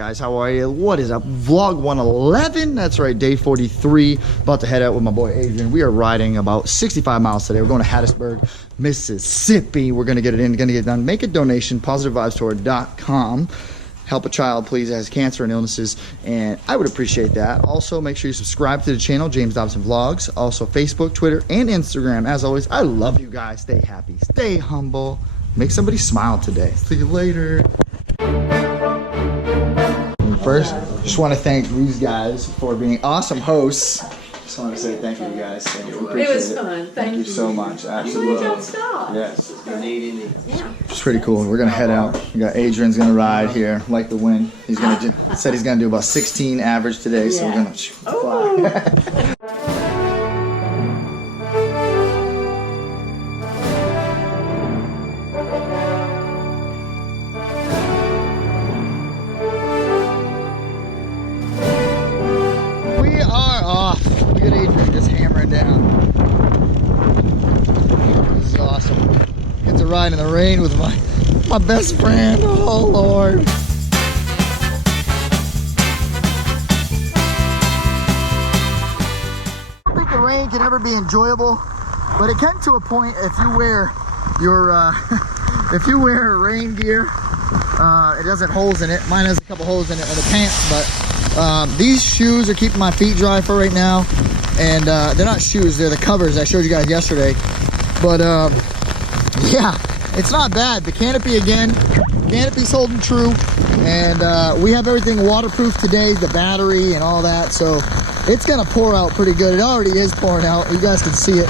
guys? How are you? What is up? Vlog 111. That's right, day 43. About to head out with my boy Adrian. We are riding about 65 miles today. We're going to Hattiesburg, Mississippi. We're gonna get it in, gonna get it done. Make a donation, positivevibestore.com. Help a child, please, that has cancer and illnesses, and I would appreciate that. Also, make sure you subscribe to the channel, James Dobson Vlogs. Also, Facebook, Twitter, and Instagram. As always, I love you guys. Stay happy, stay humble, make somebody smile today. See you later. First, just want to thank these guys for being awesome hosts. Just want to say thank you, guys. Thank you. Appreciate it was fun. Thank you so much. Absolutely. You don't stop. Yes. Yeah. It's pretty cool. We're gonna head out. We got Adrian's gonna ride here, like the wind. He's gonna said he's gonna do about 16 average today, so we're gonna fly. We are off. Look at Adrian just hammering down. This is awesome. Get to ride in the rain with my best friend. Oh Lord. I don't think the rain can ever be enjoyable, but it can to a point if you wear your if you wear rain gear. It doesn't holes in it. Mine has a couple holes in it in the pants, but these shoes are keeping my feet dry for right now. And they're not shoes, they're the covers I showed you guys yesterday. But yeah, it's not bad. The canopy again, canopy's holding true. And we have everything waterproof today, the battery and all that. So it's gonna pour out pretty good. It already is pouring out. You guys can see it.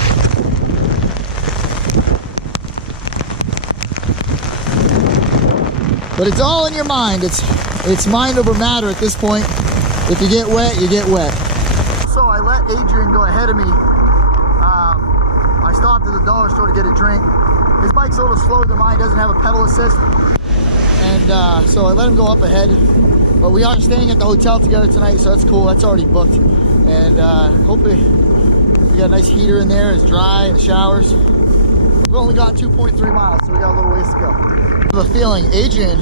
But it's all in your mind. It's mind over matter at this point. If you get wet, you get wet. So I let Adrian go ahead of me. I stopped at the dollar store to get a drink. His bike's a little slower than mine, doesn't have a pedal assist. And so I let him go up ahead. But we are staying at the hotel together tonight, so that's cool. That's already booked. And hopefully we got a nice heater in there. It's dry in the showers. We've only got 2.3 miles, so we got a little ways to go. I have a feeling Adrian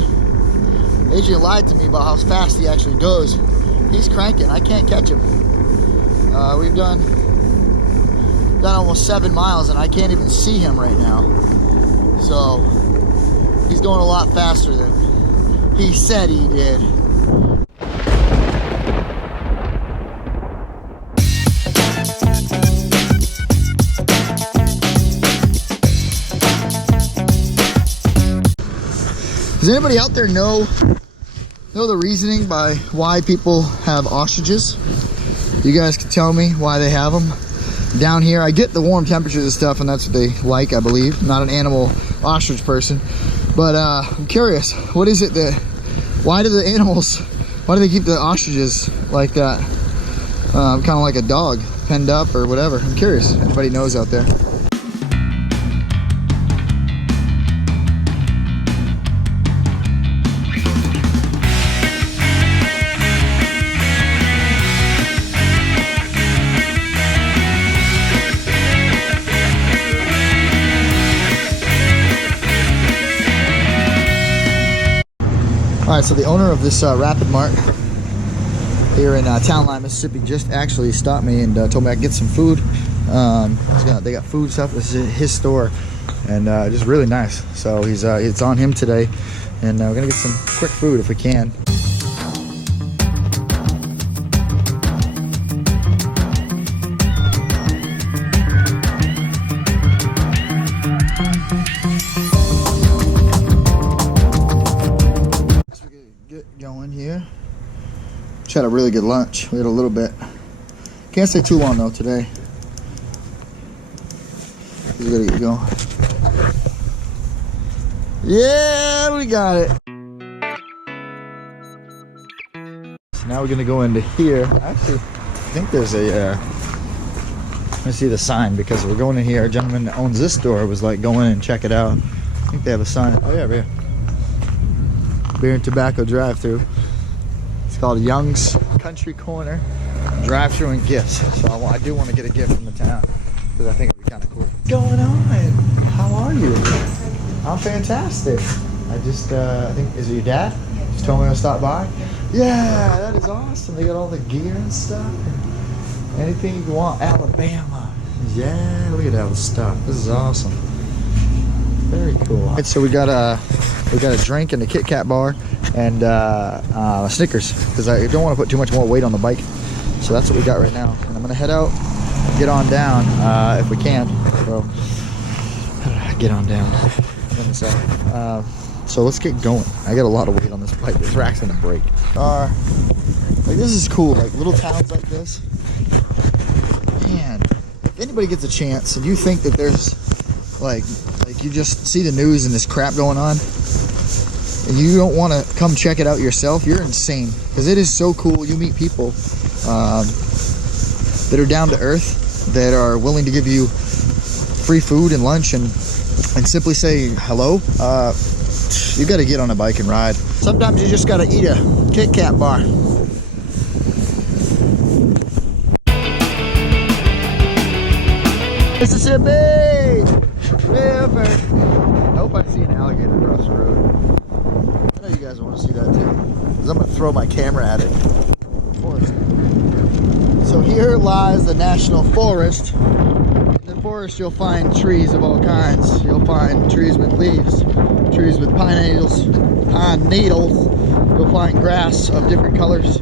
lied to me about how fast he actually goes. He's cranking. I can't catch him. We've done almost 7 miles and I can't even see him right now. So he's going a lot faster than he said he did. Does anybody out there know the reasoning by why people have ostriches? You guys can tell me why they have them. Down here, I get the warm temperatures and stuff, and that's what they like, I believe. Not an animal ostrich person, but I'm curious. What is it why do they keep the ostriches like that? Kind of like a dog, penned up or whatever. I'm curious. Anybody knows out there? All right, so the owner of this Rapid Mart here in Town Line, Mississippi, just actually stopped me and told me I could get some food. They got food stuff. This is his store, and just really nice. So it's on him today, and we're gonna get some quick food if we can. Going here. Just had a really good lunch. We had a little bit. Can't stay too long though today. We gotta get going. Yeah, we got it. So now we're gonna go into here. Actually, I think there's a let me see the sign, because we're going in here. Our gentleman that owns this store was like, go in and check it out. I think they have a sign. Oh yeah, right here. Beer and tobacco drive-through. It's called Young's Country Corner drive-through and gifts. So I do want to get a gift from the town because I think it'd be kind of cool. What's going on? How are you? I'm fantastic. I just, I think, is it your dad? Just told me to stop by. Yeah, that is awesome. They got all the gear and stuff. Anything you want. Alabama. Yeah, look at all the stuff. This is awesome. Very cool. Right, so we got a drink in the Kit Kat bar and Snickers because I don't want to put too much more weight on the bike. So that's what we got right now. And I'm gonna head out and get on down if we can. So get on down. So let's get going. I got a lot of weight on this bike. This rack's gonna break. Like this is cool. Like little towns like this. Man, if anybody gets a chance and you think that there's like you just see the news and this crap going on and you don't want to come check it out yourself, you're insane. Because it is so cool. You meet people that are down to earth, that are willing to give you free food and lunch and simply say hello. You got to get on a bike and ride. Sometimes you just got to eat a Kit Kat bar. Mississippi River. I hope I see an alligator across the road. I know you guys want to see that too, because I'm going to throw my camera at it. Forest. So here lies the National Forest. In the forest you'll find trees of all kinds. You'll find trees with leaves, trees with pine needles. You'll find grass of different colors.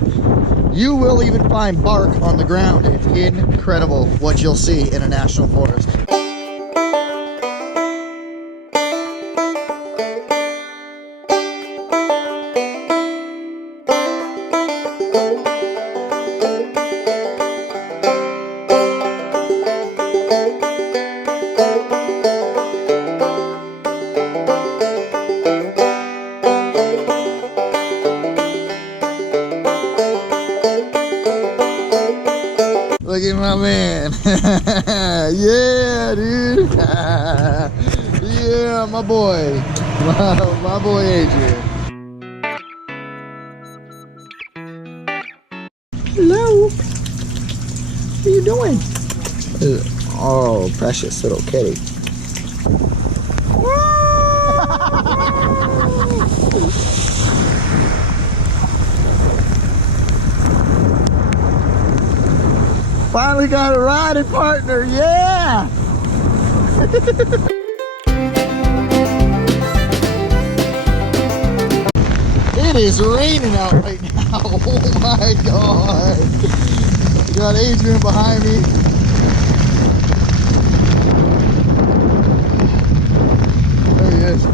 You will even find bark on the ground. It's incredible what you'll see in a national forest. Look at my man. Yeah, dude. Yeah, my boy. My boy Adrian. Hello. What are you doing? Oh, precious little kitty. Finally got a riding partner, yeah! It is raining out right now, oh my god! We got Adrian behind me. There he is.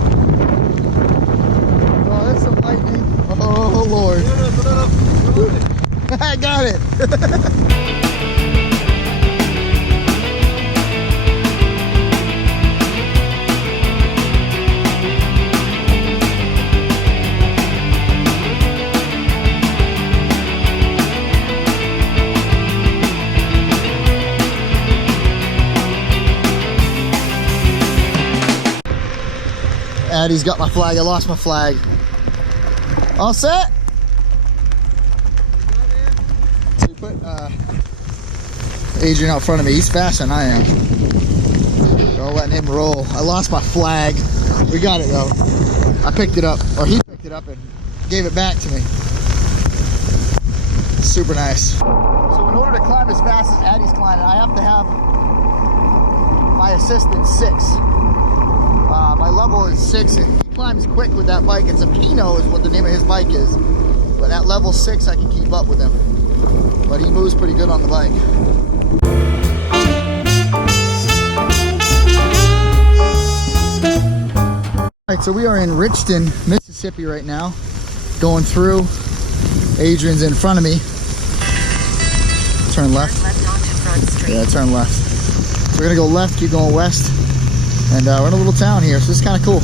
Oh, that's some lightning. Oh Lord. I got it! Addie's got my flag. I lost my flag. All set? So you put Adrian out front of me. He's faster than I am. So I'm letting him roll. I lost my flag. We got it though. I picked it up, or he picked it up and gave it back to me. Super nice. So in order to climb as fast as Addie's climbing, I have to have my assistant 6. My level is 6, and he climbs quick with that bike. It's a Pinot is what the name of his bike is. But at level 6, I can keep up with him. But he moves pretty good on the bike. Alright, so we are in Richton, Mississippi right now. Going through. Adrian's in front of me. Turn left. Yeah, turn left. So we're going to go left, keep going west. And we're in a little town here, so this is kind of cool.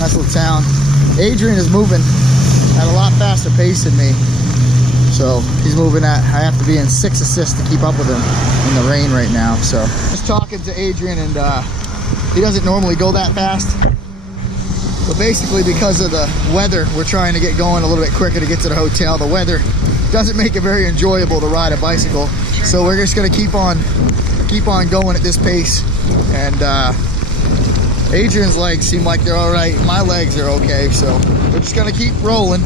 Nice little town. Adrian is moving at a lot faster pace than me. So he's moving at, I have to be in 6 assists to keep up with him in the rain right now. So just talking to Adrian, and he doesn't normally go that fast. But basically because of the weather, we're trying to get going a little bit quicker to get to the hotel. The weather doesn't make it very enjoyable to ride a bicycle. So we're just gonna keep on going at this pace. And Adrian's legs seem like they're all right. My legs are okay, so we're just gonna keep rolling.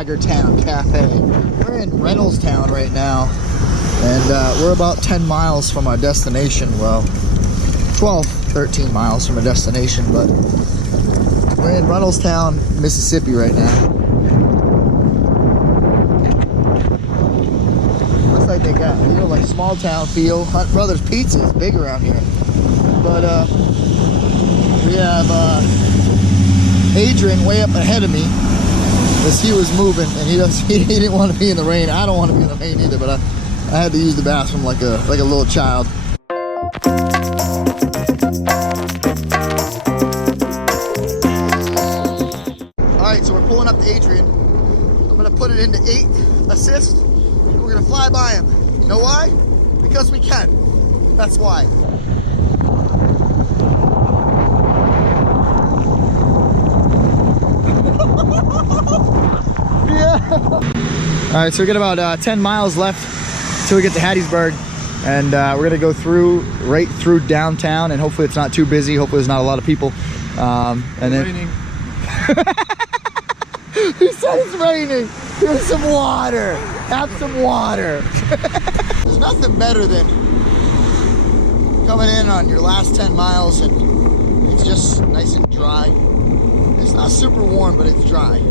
Hagertown Cafe. We're in Reynoldstown right now, and we're about 10 miles from our destination. Well, 12, 13 miles from our destination, but we're in Reynoldstown, Mississippi right now. Looks like they got, you know, like small town feel. Hunt Brothers Pizza is big around here. But we have Adrian way up ahead of me as he was moving, and he didn't want to be in the rain. I don't want to be in the rain either, but I had to use the bathroom like a little child. Alright, so we're pulling up to Adrian. I'm gonna put it into 8 assist. We're gonna fly by him. You know why? Because we can. That's why. Yeah. All right, so we got about 10 miles left till we get to Hattiesburg, and we're gonna go right through downtown, and hopefully it's not too busy. Hopefully there's not a lot of people. And then raining. He said it's raining. Here's some water. Have some water. There's nothing better than coming in on your last 10 miles and it's just nice and dry. It's not super warm, but it's dry. And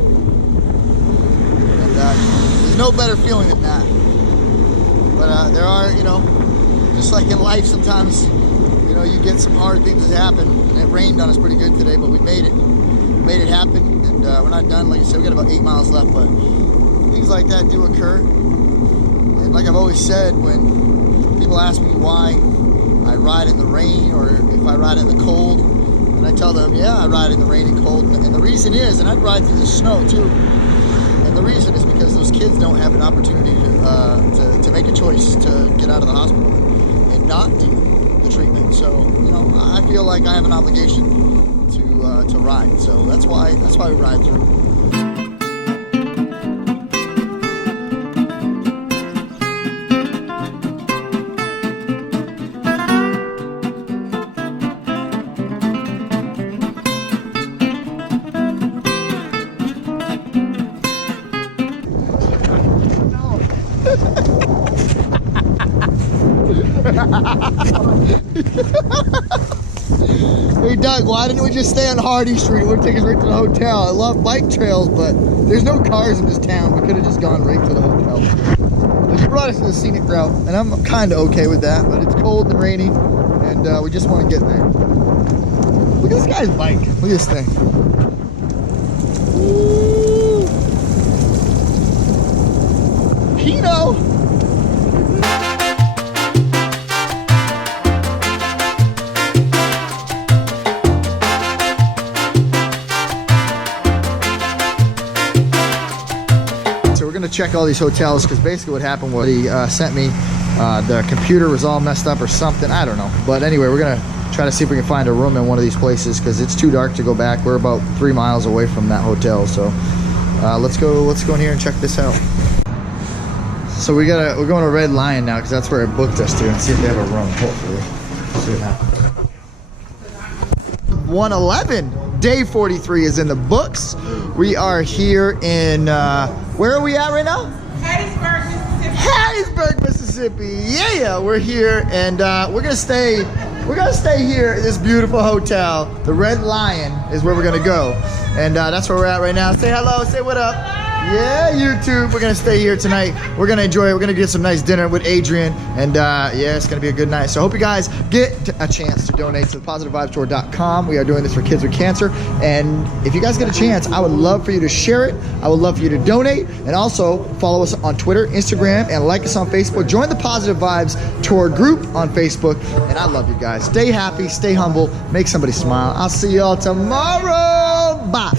there's no better feeling than that. But there are, you know, just like in life sometimes, you know, you get some hard things that happen. And it rained on us pretty good today, but we made it. Made it happen, and we're not done. Like I said, we got about 8 miles left, but things like that do occur. And like I've always said, when people ask me why I ride in the rain or if I ride in the cold, and I tell them, yeah, I ride in the rain and cold, and the reason is, and I'd ride through the snow too, and the reason is because those kids don't have an opportunity to make a choice to get out of the hospital and not do the treatment. So, you know, I feel like I have an obligation to ride, so that's why we ride through. Hey Doug, why didn't we just stay on Hardy Street? It would take us right to the hotel. I love bike trails, but there's no cars in this town. We could have just gone right to the hotel. But you brought us to the scenic route, and I'm kind of okay with that, but it's cold and rainy, and we just want to get there. Look at this guy's bike. Look at this thing. Ooh. Pino! Check all these hotels, because basically what happened was he sent me the computer was all messed up or something, I don't know, but anyway, we're gonna try to see if we can find a room in one of these places, because it's too dark to go back. We're about 3 miles away from that hotel, so let's go in here and check this out. So we're going to Red Lion now, because that's where it booked us to, and see if they have a room. Hopefully see what happens. 111 day 43 is in the books. We are here in where are we at right now? Hattiesburg, Mississippi. Yeah, we're here, and we're gonna stay here at this beautiful hotel. The Red Lion is where we're gonna go, and that's where we're at right now. Say hello, say what up. Yeah, YouTube. We're gonna stay here tonight. We're gonna enjoy it. We're gonna get some nice dinner with Adrian, and yeah, it's gonna be a good night. So I hope you guys get a chance to donate to thepositivevibetour.com. We are doing this for kids with cancer, and if you guys get a chance, I would love for you to share it. I would love for you to donate, and also follow us on Twitter, Instagram, and like us on Facebook. Join the Positive Vibes Tour group on Facebook, and I love you guys. Stay happy, stay humble, make somebody smile. I'll see y'all tomorrow. Bye.